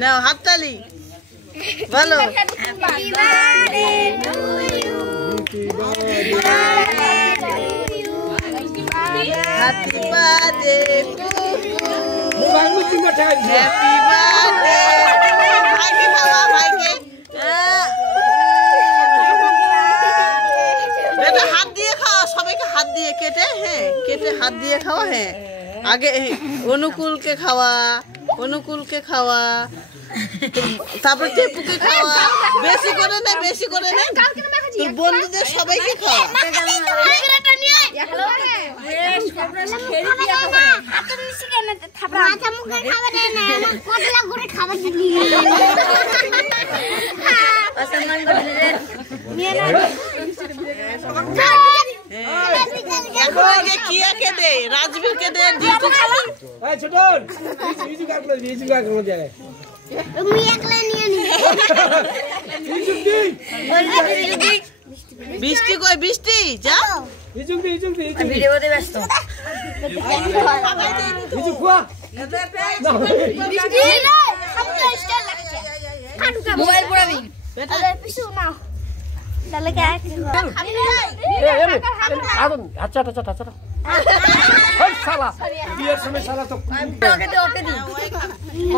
নাও হাততালি বলো happy birthday to you happy birthday to mobile মুছি মাঠাই হ্যাপি বার্থডে ভাইকে খাওয়া ভাইকে বেটা হাত দিয়ে খাওয়া সবাইকে হাত দিয়ে কেটে হ্যাঁ কেটে হাত দিয়ে খাওয়া হ্যাঁ আগে অনুকূলকে খাওয়া তারপর টেপুকে খাওয়া বেশি করে নে তোর বন্ধুদের সবাইকে খাওয়া কিয়াকে দে রাজবীরকে দে ছোটন ইজু কার করে যায় তুমি একলা নিয়ে নি বৃষ্টি যা ইজু দি ভিডিওতে ব্যস্ত ইজু খোয়া বৃষ্টি হামটা স্টাইল লাগছে কাটুকা মোবাইল পড়াবি তাহলে পিছু নাও তাহলে কে খাবি আচ্ছা ওই শালা বিয়ের সময় শালা তো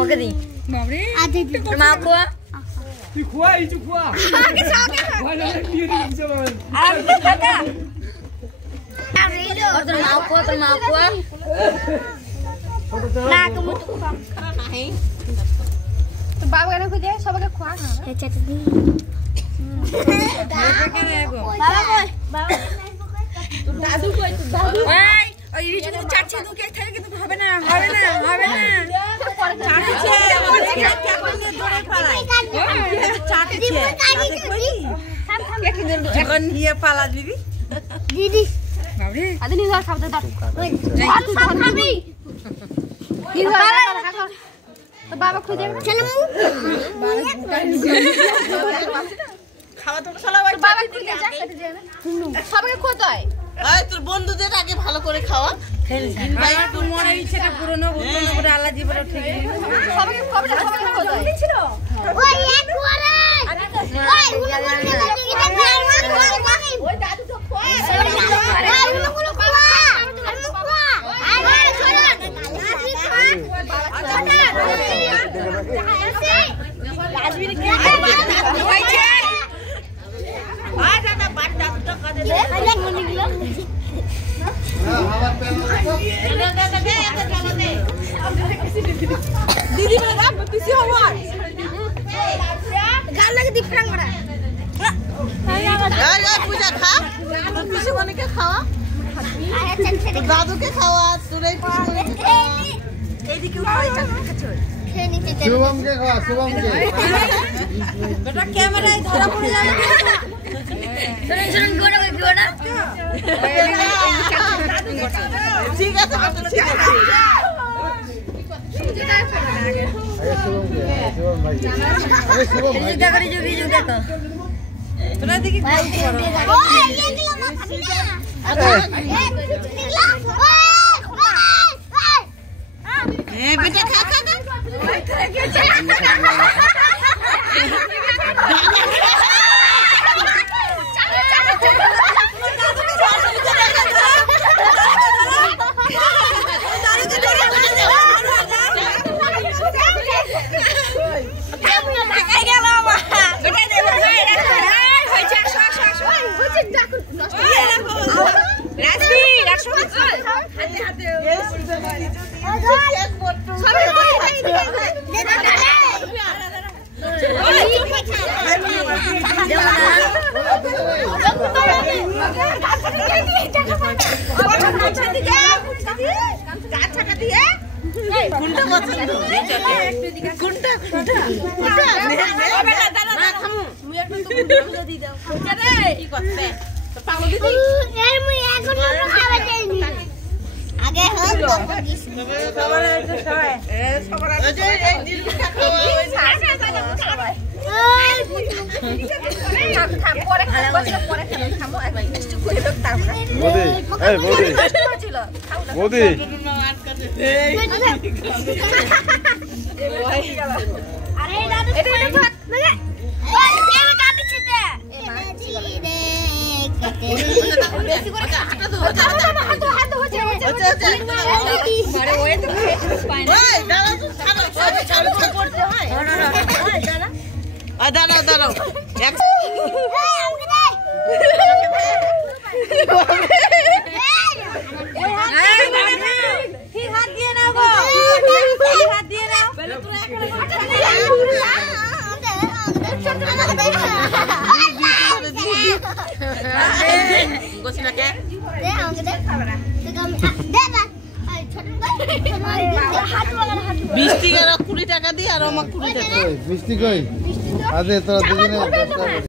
ওকে দি বাবরে আজে দি মা কোয়া তুই খোয়া ইজু খোয়া আগে সাথে ভালো বিয়ে দিন যাবে আরে কাকা আরে তোর মা কোয়া না তুমি তো খা নাই তো বাবা কেন খুঁজে সবাইকে খোয়া না আচ্ছা দি বাবা দাদু কই তো দাদু এই ওই রিজু চাচ্ছে দু কেক খাবে কিন্তু হবে না চাটছে আমাদের কেক কেমনে ধরে পালাই চাটছে চাটে কই কেক এখন নিয়ে পালা দিবি দিদি বাবরে আদি নিয়ে খাও দাদা ওই আর সব খাবি নিয়ে খা তো বাবা খুঁজে চল খাওয়া তো সবাই বাবা খুঁজে যা খেতে দে না সবাইকে খোঁজায় এই তোর বন্ধুদের আগে ভালো করে খাওয়া ভাই তোমার ইচ্ছাটা পূরণ হবে আল্লাহ জীবন ঠিক সবাইকে খোঁজায় ছিল ওই এক করে ওই দাদু তো খোয় ওই বাবা दीदी मेरा पीसी हुआ गाल लगे दिख रहा है यार पूजा खा तो पीसी बने के खावा तो दादू के खावा तुरे एदिके उठाई खाचो शुभम के खावा शुभम के बेटा कैमरा धरा पड़ जाए सुन गोड़ा ঠিক আছে ঠিক আছে शुभम भाई देखो रिजू देखो তোরা দেখি बेटा खा मोदी আরে দাদু এটা ভাত লাগে এর কাটছে তে বেশি করে কাটা দাও হাত হচ্ছে আরে ওই তো স্পাইন ওই দাঁড়াও তো ছাড়ো করতে হয় দাঁড়াও দাঁড়াও ঠিক হাত দিয়ে নাও গো ঠিক হাত দিয়ে নাও বলে তোরা মিষ্টি 20 টাকা দিয়ে আর আমার 20 টাকা মিষ্টি কই আদে তোরা দুজনে